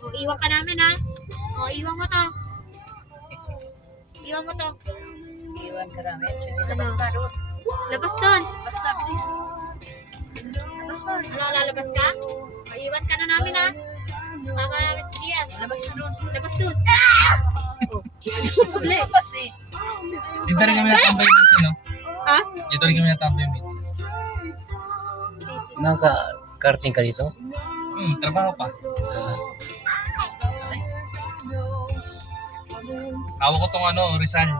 O, iwan ka namin ha. O, iwan mo to. Iwan mo to. Iwan ka namin. Labas ka doon. Labas doon. Labas ka, bilis. Labas ka. Ano, lalabas ka? O, iwan ka na namin ha. Tama namin si Gian. Labas ka doon. Labas doon. O, uli. Labas eh. Dito rin kami natambay minsan, no? Ha? Dito rin kami natambay minsan. Naka-karting ka dito? Trabaho pa. Hawak ko tong ano, Rizal.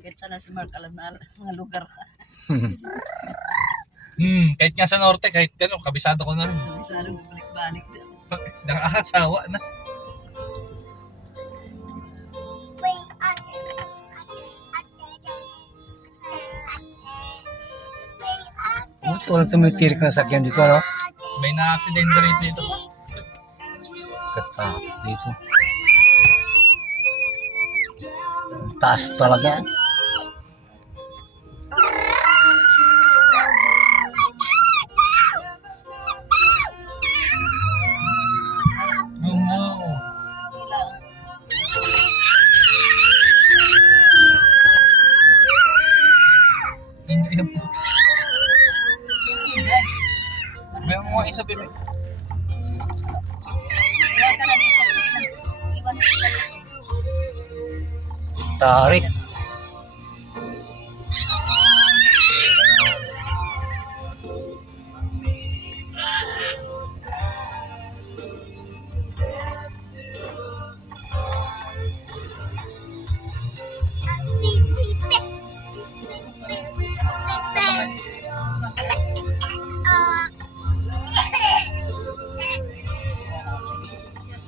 Kahit sana si Mark alam na mga lugar. Kahit nga sa norte, kahit gano'n, kabisado ko na rin. Kabisado mo balik-balik. Nakakasawa na. Mas walang tumitirik na sakyan dito, ano? May na-accident rate dito. Kata dito. Ang taas talaga. Oh no. Ilang. Hindi yung puto. May mga isa, bebe. Iwan ka na dito. Sige na. Iwan ka na dito. Tarik.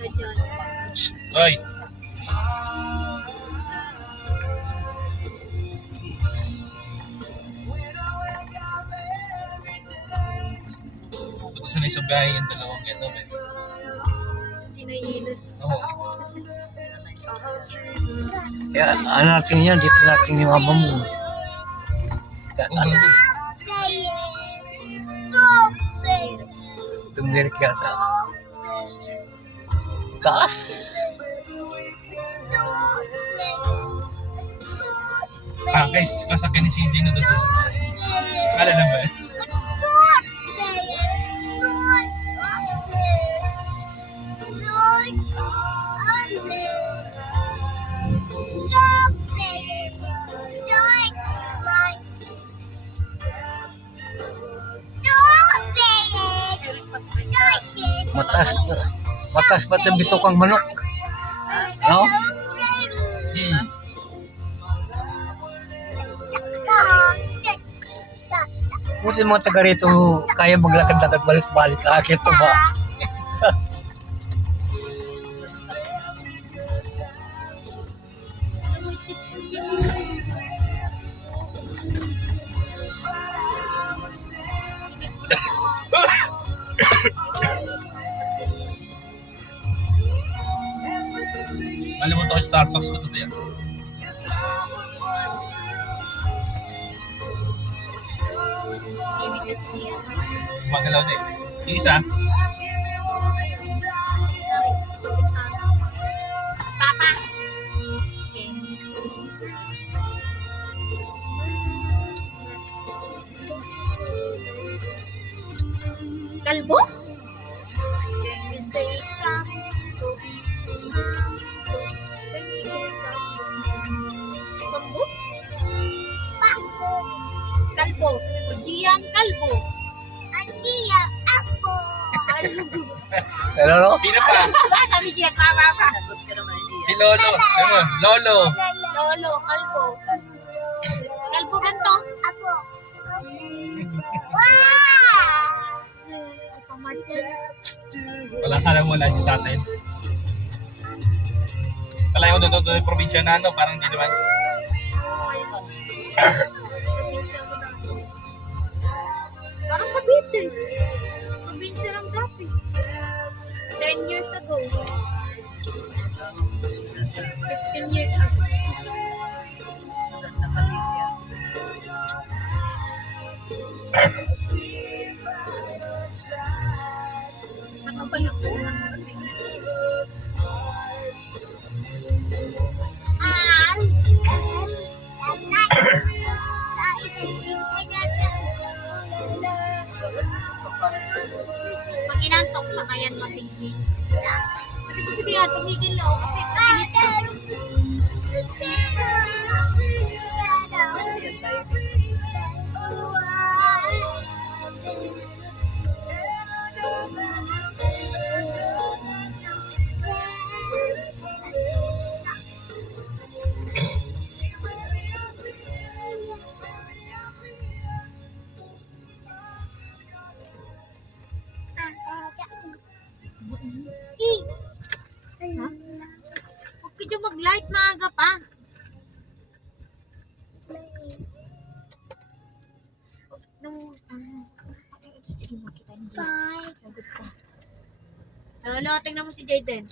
Ito dyan. Hoy. Buti sanay sa biyahe yung dalawang ito, be. Sinayilot. Oo. Kaya ano natin yan, dito natin yung mama mo. Kaya tumirik yata. Taas. Guys, sasakyan ni CJ na doon. Kala na ba eh? Mataas. Mataas pa ito bitukang manok. No? Buti mga taga rito kaya maglakad-lakad balik-balik sa akin ito ba? Malimutan ko yung Starbucks ko today. Magalaw na eh. Yung isa, Papa. Kalbo? Kalbo? Kalbo. Gian Kalbo. Hello, no? sino pa? Sabi Gian, mama. Sagot ka naman hindi. Si Lolo. Ano? Lolo. Lolo, Kalbo. Kalbo ganito? Apo. Wala ka lang wala siya sa atin. Kalayo mo doon yung probinsya na ano, parang hindi naman. Parang Cavite. Probinsya ng dati. 10 years ago. 15 years ago. Nakabigyan. Nakabalik ko. Pag inantok sa kayan matigil. Kasi ko siya tumigil lang kasi kapilit na. Ha? Huwag ka dyan mag-light, maaga pa. Sige, makita niyo. Lagot ko. Lolo, tingnan mo si Jayden.